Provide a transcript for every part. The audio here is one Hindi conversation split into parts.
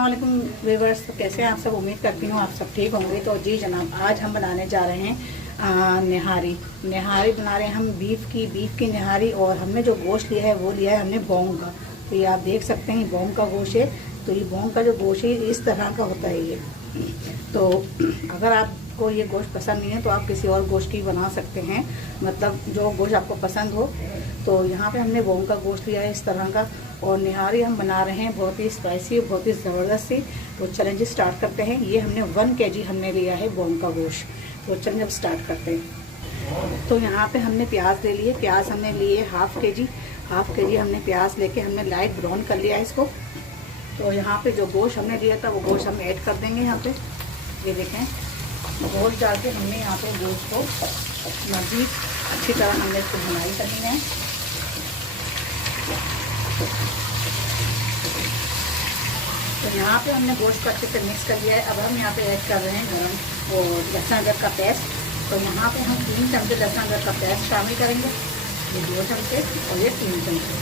अस्सलामुअलैकुम व्यूअर्स, तो कैसे हैं आप सब। उम्मीद करती हूँ आप सब ठीक होंगे। तो जी जनाब, आज हम बनाने जा रहे हैं निहारी बना रहे हैं हम बीफ की निहारी। और हमने जो गोश्त लिया है वो लिया है हमने बोंग का। तो ये आप देख सकते हैं बोंग का गोश्त है। तो ये बोंग का जो गोश्त है इस तरह का होता है ये। तो अगर आपको ये गोश्त पसंद नहीं है तो आप किसी और गोश्त की बना सकते हैं, मतलब जो गोश्त आपको पसंद हो। तो यहाँ पे हमने बोंग का गोश्त लिया है इस तरह का। और निहारी हम बना रहे हैं बहुत ही स्पाइसी, बहुत ही ज़बरदस्त सी। तो चलेंज स्टार्ट करते हैं। ये हमने 1 kg हमने लिया है बोंग का गोश्त। तो चलेंज अब स्टार्ट करते हैं। तो यहाँ पे हमने प्याज ले लिए। प्याज हमने लिए हाफ के जी हमने प्याज लेके हमने लाइट ब्राउन कर लिया है इसको। तो यहाँ पे जो गोश्त हमने लिया था वो गोश्त हम ऐड कर देंगे यहाँ पे। ये देखें, गोश्त डाल के हमने यहाँ पे गोश्त को मज़ीद अच्छी तरह हमने इसको भुनाई करनी है। तो यहाँ पे हमने गोश्त को अच्छे से मिक्स कर लिया है। अब हम यहाँ पे ऐड कर रहे हैं गरम और लहसुन अदरक का पेस्ट। तो यहाँ पे हम 3 चमचे लहसुन अदरक का पेस्ट शामिल करेंगे। ये 2 चमचे और ये 3 चमचे।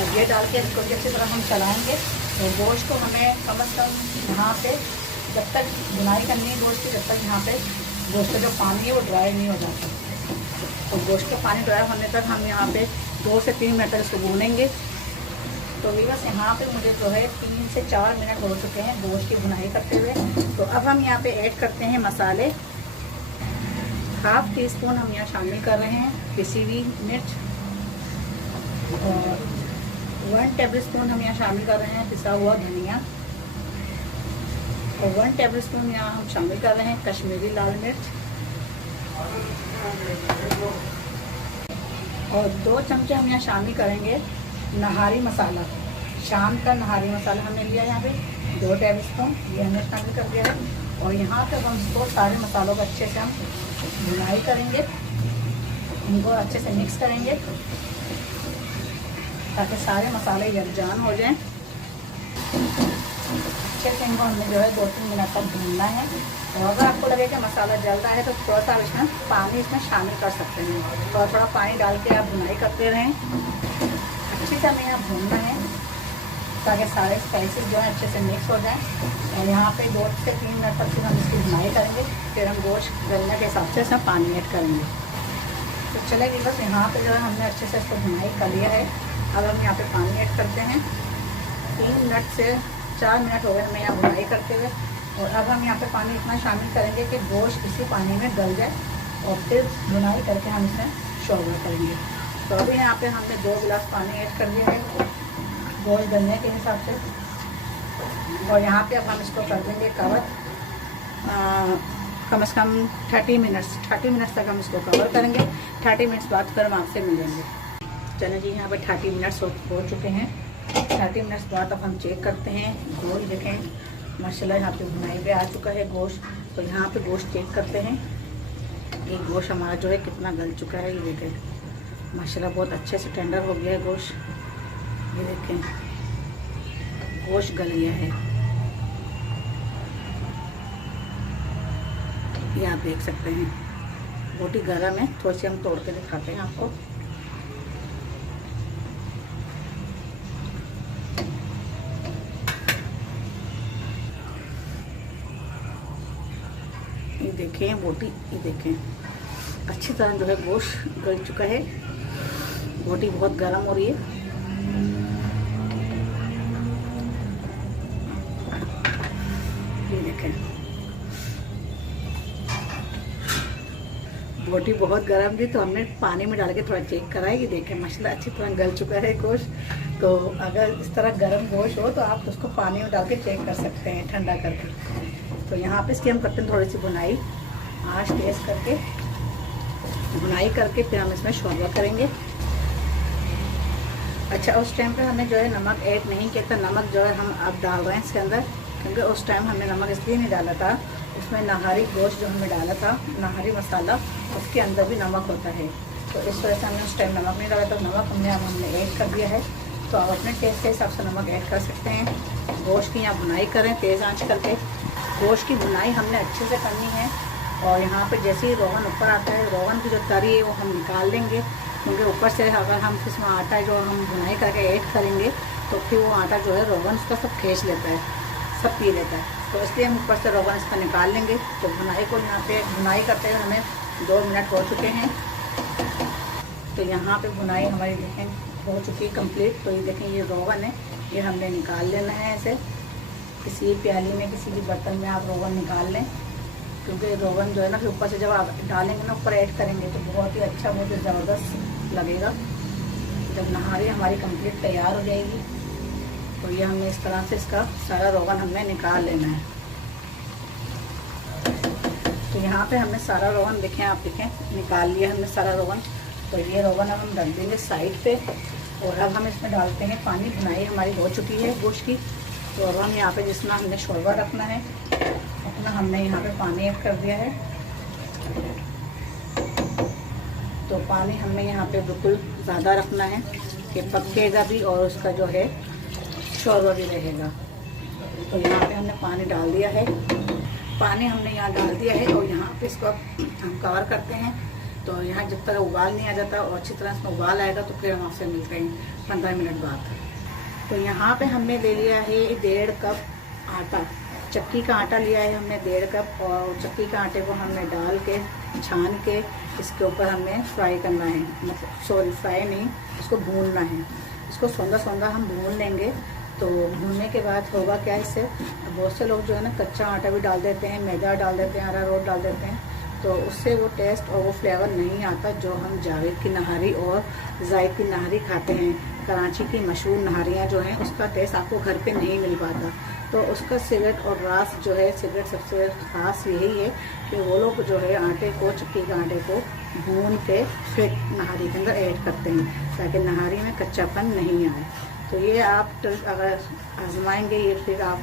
अब ये डाल के इसको अच्छी तरह हम चलाएँगे। तो गोश्त को हमें कम से कम यहाँ पे जब तक बुनाई करनी है गोश्त की, जब तक यहाँ पे गोश्त का जो पानी है वो ड्राई नहीं हो जाता। तो गोश्त का पानी ड्राई होने तक हम यहाँ पे 2 से 3 मिनट तक इसको भूनेंगे। तो बस यहाँ पे मुझे जो है 3 से 4 मिनट हो चुके हैं गोश्त की भुनाई करते हुए। तो अब हम यहाँ पे ऐड करते हैं मसाले। हाफ टी-स्पून हम यहाँ शामिल कर रहे हैं पिसी हुई मिर्च। और 1 टेबलस्पून हम यहाँ शामिल कर रहे हैं पिसा हुआ धनिया। और 1 टेबलस्पून यहाँ हम शामिल कर रहे हैं कश्मीरी लाल मिर्च। और 2 चमचे हम यहाँ शामिल करेंगे नहारी मसाला। शाम का नहारी मसाला हमने लिया यहाँ पे 2 टेबलस्पून, ये हमने शामिल कर दिया है। और यहाँ पे हम इसको सारे मसालों को अच्छे से हम भुनाई करेंगे, इनको अच्छे से मिक्स करेंगे ताकि सारे मसाले यकजान हो जाएं। अच्छे से इनको हमने जो है 2-3 मिनट तक भूनना है। और अगर आपको लगे कि मसाला जल रहा है तो थोड़ा सा इसमें पानी शामिल कर सकते हैं। थोड़ा पानी डाल के आप भुनाई करते रहें। अच्छे से हमें यहाँ भूनना है ताकि सारे स्पाइसेस जो हैं अच्छे से मिक्स हो जाएं। और यहाँ पे 2 से 3 मिनट तक फिर हम इसकी भुनाई करेंगे। फिर हम गोश्त गलने के हिसाब से इसमें पानी ऐड करेंगे। तो चलेगी बस यहाँ पे जो है हमने अच्छे से इसको भुनाई कर लिया है। अब हम यहाँ पे पानी ऐड करते हैं। 3 मिनट से 4 मिनट हो गए हमें यहाँ भुनाई करते हुए। और अब हम यहाँ पे पानी इतना शामिल करेंगे कि गोश्त इसी पानी में गल जाए। और फिर भुनाई करके हम इसमें शोरबा करेंगे। तो अभी यहाँ पे हमने 2 गिलास पानी ऐड कर दिया है गोश्त गलने के हिसाब से। और यहाँ पे अब हम इसको कर देंगे कवर कम से कम 30 मिनट्स तक हम इसको कवर करेंगे। 30 मिनट्स बाद फिर हम आपसे मिलेंगे। चलिए जी, यहाँ पे 30 मिनट्स हो चुके हैं। 30 मिनट्स बाद अब हम चेक करते हैं। गोश्त देखें माशाल्लाह यहाँ पे भुनाई पे आ चुका है गोश्त। तो यहाँ पे गोश्त चेक करते हैं। ये गोश्त हमारा जो है कितना गल चुका है। ये देखें माशाल्लाह बहुत अच्छे से टेंडर हो गया है गोश्त। ये देखें गोश्त गल गया है, ये आप देख सकते हैं। बहुत ही गर्म है। थोड़ी सी हम तोड़ के दिखाते हैं आपको। ये देखें बोटी, ये देखें अच्छी तरह जो है गोश्त गल चुका है। बोटी बहुत गर्म हो रही है। ये देखें बोटी बहुत गर्म थी तो हमने पानी में डाल के थोड़ा चेक करा है। ये देखें माशाल्लाह अच्छी तरह गल चुका है गोश्त। तो अगर इस तरह गर्म गोश्त हो तो आप उसको पानी में डाल के चेक कर सकते हैं ठंडा करके। तो यहाँ पे इसकी हम करते हैं थोड़ी सी भुनाई, आँच तेज़ करके भुनाई करके फिर हम इसमें शोरबा करेंगे। अच्छा, उस टाइम पे हमने जो है नमक ऐड नहीं किया था। नमक जो है हम अब डाल रहे हैं इसके अंदर, क्योंकि उस टाइम हमने नमक इसलिए नहीं डाला था। उसमें नहारी गोश्त जो हमने डाला था, नहारी मसाला, उसके अंदर भी नमक होता है। तो इस वजह से हमने उस टाइम नमक नहीं डाला था। नमक हमने ऐड कर दिया है। तो आप अपने टेस्ट के हिसाब से नमक ऐड कर सकते हैं। गोश्त की यहाँ भुनाई करें तेज़ आंच करके। गोश्त की भुनाई हमने अच्छे से करनी है। और यहाँ पे जैसे ही रोगन ऊपर आता है, रोगन की जो तरी है वो हम निकाल देंगे, क्योंकि ऊपर से अगर हम इसमें आटा जो हम भुनाई करके ऐड करेंगे तो फिर वो आटा जो है रोगन उसका सब खींच लेता है, सब पी लेता है। तो इसलिए हम ऊपर से रोगन इसका निकाल लेंगे। तो भुनाई को यहाँ पे भुनाई करते हुए हमें 2 मिनट हो चुके हैं। तो यहाँ पे भुनाई हमारी देखें हो चुकी है कंप्लीट। तो ये देखें ये रोगन है, ये हमने निकाल लेना है ऐसे। किसी प्याली में, किसी भी बर्तन में आप रोगन निकाल लें, क्योंकि रोगन जो है ना फिर ऊपर से जब आप डालेंगे ना, ऊपर ऐड करेंगे तो बहुत ही अच्छा, बहुत ही ज़बरदस्त लगेगा। जब नहारी हमारी कंप्लीट तैयार हो जाएगी तो ये हमने इस तरह से इसका सारा रोगन हमने निकाल लेना है। तो यहाँ पे हमने सारा रोगन देखें, आप देखें निकाल लिया हमने सारा रोगन। तो ये रोगन अब हम रख देंगे साइड पे। और अब हम इसमें डालते हैं पानी। भुनाई हमारी हो चुकी है गोश्त की। तो अब हम यहाँ पे जितना हमने शोरबा रखना है उतना हमने यहाँ पे पानी ऐड कर दिया है। तो पानी हमने यहाँ पे बिल्कुल ज़्यादा रखना है कि पकेगा भी और उसका जो है शोरबा भी रहेगा। तो यहाँ पे हमने पानी डाल दिया है, पानी हमने यहाँ डाल दिया है। और यहाँ पे इसको हम कवर करते हैं। तो यहाँ जब तक उबाल नहीं आ जाता और अच्छी तरह से उबाल आएगा तो फिर हम आपसे मिलते हैं 15 मिनट बाद। तो यहाँ पे हमने ले लिया है 1.5 कप आटा, चक्की का आटा लिया है हमने 1.5 कप। और चक्की के आटे को हमने डाल के छान के इसके ऊपर हमें फ्राई करना है, मतलब सॉरी फ्राई नहीं, इसको भूनना है। इसको सौंधा सौंधा हम भून लेंगे। तो भूनने के बाद होगा क्या, इससे बहुत से लोग जो है ना कच्चा आटा भी डाल देते हैं, मैदा डाल देते हैं, अरारोट डाल देते हैं। तो उससे वो टेस्ट और वो फ्लेवर नहीं आता जो हम जावेद की नहारी और जायद की नहारी खाते हैं। कराची की मशहूर नहारियाँ जो हैं उसका टेस्ट आपको घर पे नहीं मिल पाता। तो उसका सिगरेट और रास जो है, सिगरेट सबसे खास यही है कि वो लोग जो है आटे को, चक्की के आटे को भून के फिर नहारी के अंदर ऐड करते हैं ताकि नहारी में कच्चापन नहीं आए। तो ये आप अगर आजमाएंगे, ये फिर आप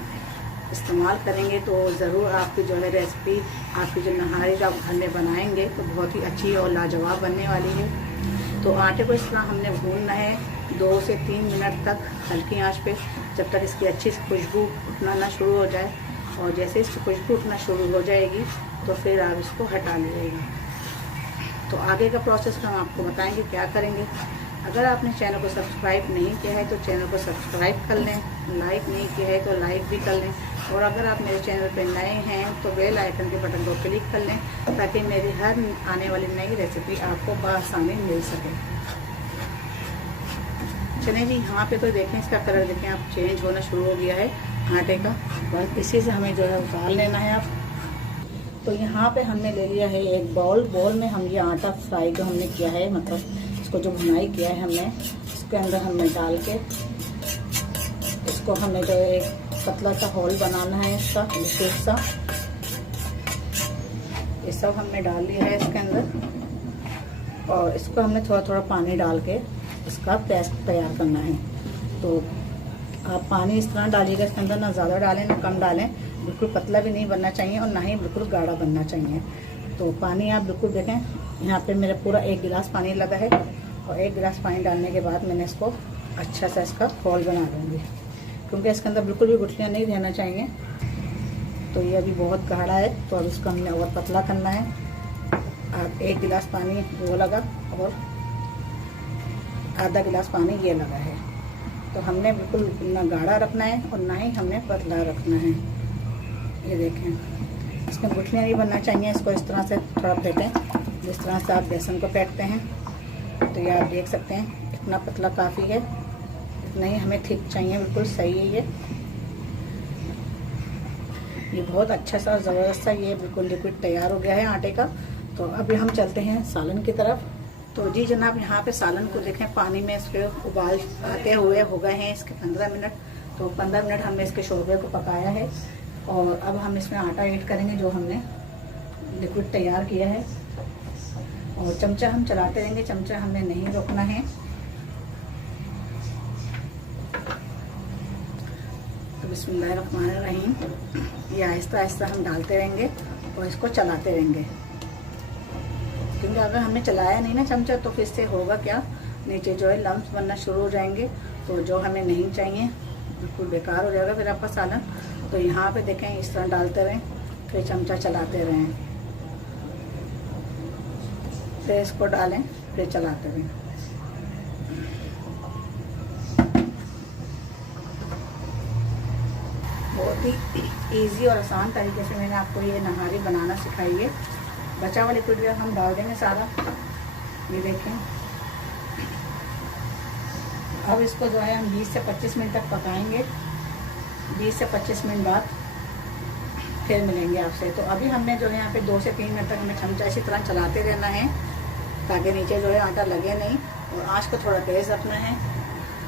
इस्तेमाल करेंगे तो ज़रूर आपकी जो है रेसिपी, आपकी जो नहारी जो आप घर में बनाएंगे तो बहुत ही अच्छी और लाजवाब बनने वाली है। तो आटे को इस तरह हमने भूनना है 2 से 3 मिनट तक हल्की आंच पे, जब तक इसकी अच्छी खुशबू उठना ना शुरू हो जाए। और जैसे इसकी खुशबू उठना शुरू हो जाएगी तो फिर आप इसको हटा लीजिएगा। तो आगे का प्रोसेस हम आपको बताएंगे क्या करेंगे। अगर आपने चैनल को सब्सक्राइब नहीं किया है तो चैनल को सब्सक्राइब कर लें, लाइक नहीं किया है तो लाइक भी कर लें। और अगर आप मेरे चैनल पर नए हैं तो बेल आइकन के बटन को क्लिक कर लें ताकि मेरी हर आने वाली नई रेसिपी आपको बआसानी मिल सके। चलिए जी, यहाँ पे तो देखें इसका कलर देखें आप चेंज होना शुरू हो गया है आटे का। बस इसी से हमें जो है उतार लेना है आप। तो यहाँ पे हमने ले लिया है एक बाउल में हम ये आटा फ्राई जो हमने किया है, मतलब इसको जो भुनाई किया है हमने, इसके अंदर हमने डाल के इसको हमें जो है एक पतला सा होल बनाना है इसका विशेष सा। ये सब हमने डाल लिया है इसके अंदर। और इसको हमने थोड़ा थोड़ा पानी डाल के इसका पेस्ट तैयार करना है। तो आप पानी इस तरह डालिएगा इसके अंदर, ना ज़्यादा डालें ना कम डालें। बिल्कुल पतला भी नहीं बनना चाहिए और ना ही बिल्कुल गाढ़ा बनना चाहिए। तो पानी आप बिल्कुल देखें, यहाँ पे मेरा पूरा 1 गिलास पानी लगा है। और 1 गिलास पानी डालने के बाद मैंने इसको अच्छा सा इसका घोल बना दूँगी, क्योंकि इसके अंदर बिल्कुल भी गुठलियाँ नहीं रहना चाहिए। तो ये अभी बहुत गाढ़ा है तो अब इसको हमने और पतला करना है। आप 1 गिलास पानी वो लगा और आधा गिलास पानी ये लगा है। तो हमने बिल्कुल ना गाढ़ा रखना है और ना ही हमने पतला रखना है। ये देखें, इसमें गुठलियाँ नहीं बनना चाहिए। इसको इस तरह से थोड़ा फेंटें जिस तरह से आप बेसन को फेंटते हैं। तो ये आप देख सकते हैं इतना पतला काफ़ी है, इतना ही हमें थिक चाहिए, बिल्कुल सही है ये बहुत अच्छा सा ज़बरदस्त सा ये बिल्कुल लिक्विड तैयार हो गया है आटे का। तो अभी हम चलते हैं सालन की तरफ। तो जी जनाब, यहाँ पे सालन को देखें पानी में इसके उबाल आते हुए हो गए हैं इसके 15 मिनट। तो 15 मिनट हमने इसके शोरबे को पकाया है। और अब हम इसमें आटा ऐड करेंगे जो हमने लिक्विड तैयार किया है। और चमचा हम चलाते रहेंगे, चमचा हमने नहीं रोकना है। तो बिस्मिल्लाहिर्रहमानिर्रहीम, ये आहिस्ता आहिस्ता हम डालते रहेंगे और इसको चलाते रहेंगे, क्योंकि अगर हमने चलाया नहीं ना चमचा तो फिर से होगा क्या, नीचे जो है लम्स बनना शुरू हो जाएंगे। तो जो हमें नहीं चाहिए, बिल्कुल बेकार हो जाएगा फिर आपका सालन। तो यहाँ पे देखें इस तरह डालते रहें, फिर चमचा चलाते रहें, फिर इसको डालें, फिर चलाते रहें। ही इजी और आसान तरीके से मैंने आपको ये नहारी बनाना सिखाई है। बचा हुआ लिक्विड भी हम डाल देंगे सारा, ये देखें। अब इसको जो है हम 20 से 25 मिनट तक पकाएंगे। 20 से 25 मिनट बाद फिर मिलेंगे आपसे। तो अभी हमने जो है यहाँ पे 2 से 3 मिनट तक हमें चमचा इसी तरह चलाते रहना है ताकि नीचे जो है आटा लगे नहीं, और आँच को थोड़ा तेज़ रखना है।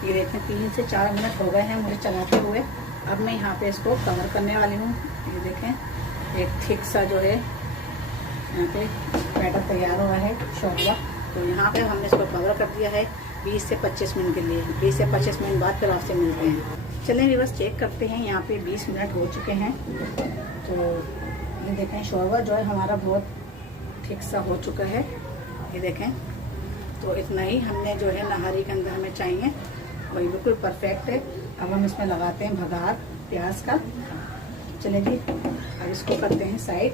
ये देखें 3 से 4 मिनट हो गए हैं मुझे चलाते हुए। अब मैं यहाँ पे इसको कवर करने वाली हूँ। ये देखें एक थिक सा जो है यहाँ पे बैटर तैयार हुआ है शोरबा। तो यहाँ पे हमने इसको कवर कर दिया है 20 से 25 मिनट के लिए। 20 से 25 मिनट बाद फिर आपसे मिलते हैं। चलें व्यूअर्स चेक करते हैं। यहाँ पे 20 मिनट हो चुके हैं। तो ये देखें शोरबा जो है हमारा बहुत ठीक सा हो चुका है। ये देखें, तो इतना ही हमने जो है नहारी के अंदर हमें चाहिए, वही बिल्कुल परफेक्ट है। अब हम इसमें लगाते हैं भगार प्याज का। चलें जी अब इसको करते हैं साइड।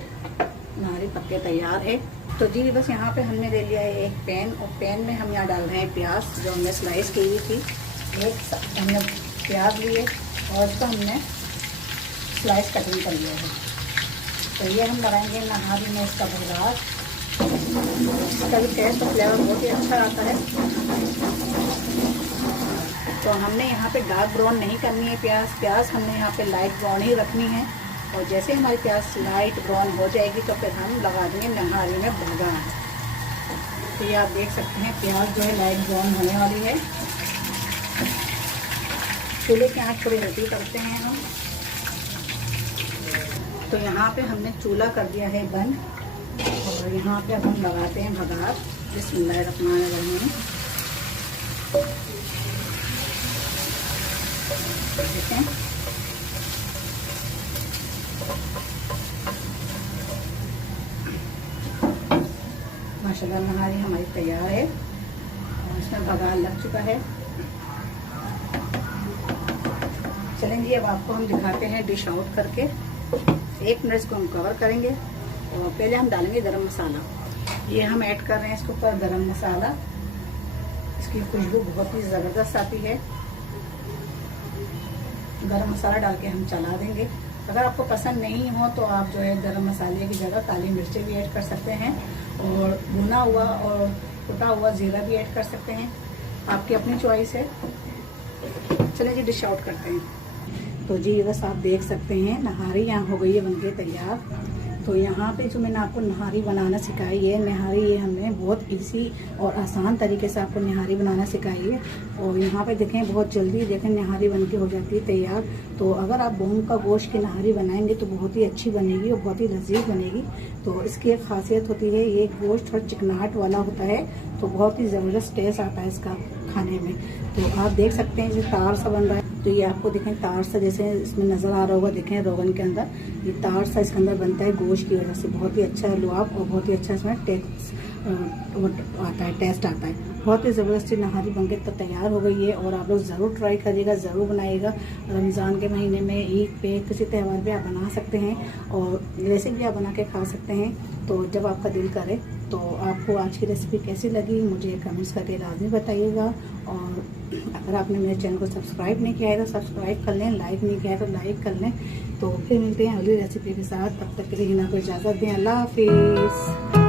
नहारी पक्के तैयार है। तो जी बस यहाँ पे हमने ले लिया है एक पैन, और पैन में हम यहाँ डाल रहे हैं प्याज जो हमने स्लाइस की हुई थी। एक हमने प्याज लिए और इसको हमने स्लाइस कटिंग कर लिया है। तो ये हम लगाएंगे नहारी में इसका भगार। इसका भी टेस्ट और फ्लेवर बहुत ही अच्छा आता है। तो हमने यहाँ पे डार्क ब्राउन नहीं करनी है प्याज हमने यहाँ पे लाइट ब्राउन ही रखनी है। और जैसे हमारी प्याज लाइट ब्राउन हो जाएगी तो फिर हम लगा देंगे नहारी में भगार। तो ये आप देख सकते हैं प्याज जो है लाइट ब्राउन होने वाली है। चूल्हे की आँच थोड़ी हल्की करते हैं हम। तो यहाँ पे हमने चूल्हा कर दिया है बंद, और यहाँ पे अब हम लगाते हैं भगार। बिस्मिल्लाहिर्रहमानिर्रहीम। देखें माशाल्लाह नहारी हमारी तैयार है और इसमें भगार लग चुका है। चलेंगे अब आपको हम दिखाते हैं डिश आउट करके। 1 मिनट इसको हम कवर करेंगे और पहले हम डालेंगे गरम मसाला। ये हम ऐड कर रहे हैं इसके ऊपर गरम मसाला। इसकी खुशबू बहुत ही ज़बरदस्त आती है। गरम मसाला डाल के हम चला देंगे। अगर आपको पसंद नहीं हो तो आप जो है गरम मसाले की जगह काली मिर्चें भी ऐड कर सकते हैं, और भुना हुआ और कुटा हुआ ज़ीरा भी ऐड कर सकते हैं, आपकी अपनी चॉइस है। चलिए जी डिश आउट करते हैं। तो जी बस आप देख सकते हैं नहारी यहाँ हो गई है बनके तैयार। तो यहाँ पे जो मैंने आपको नहारी बनाना सिखाई है, नहारी ये हमने बहुत इजी और आसान तरीके से आपको नहारी बनाना सिखाई है। और यहाँ पे देखें बहुत जल्दी देखें नहारी बनके हो जाती है तैयार। तो अगर आप बूंद का गोश्त की नहारी बनाएंगे तो बहुत ही अच्छी बनेगी और बहुत ही लजीज बनेगी। तो इसकी एक खासियत होती है, ये गोश्त थोड़ा चिकनाहट वाला होता है, तो बहुत ही ज़बरदस्त टेस्ट आता है इसका खाने में। तो आप देख सकते हैं जैसे तार सा बन रहा है। तो ये आपको देखें तार सा जैसे इसमें नज़र आ रहा होगा, देखें रोगन के अंदर ये तार सा इसके अंदर बनता है गोश्त की वजह से। बहुत ही अच्छा है लुआब और बहुत ही अच्छा इसमें टेस्ट आता है। बहुत ही ज़बरदस्ती नहारी बनके तो तैयार हो गई है, और आप लोग ज़रूर ट्राई करिएगा, ज़रूर बनाइएगा। रमज़ान के महीने में, ईद पे, किसी त्यौहार पे आप बना सकते हैं, और रेसिपी आप बना के खा सकते हैं। तो जब आपका दिल करे। तो आपको आज की रेसिपी कैसी लगी मुझे कमेंट्स करके लाजमी बताइएगा। और अगर आपने मेरे चैनल को सब्सक्राइब नहीं किया है तो सब्सक्राइब कर लें, लाइक नहीं किया है तो लाइक कर लें। तो फिर मिलते हैं अगली रेसिपी के साथ। तब तक के लिए हिना को इजाज़त दें। अल्लाह हाफिज़।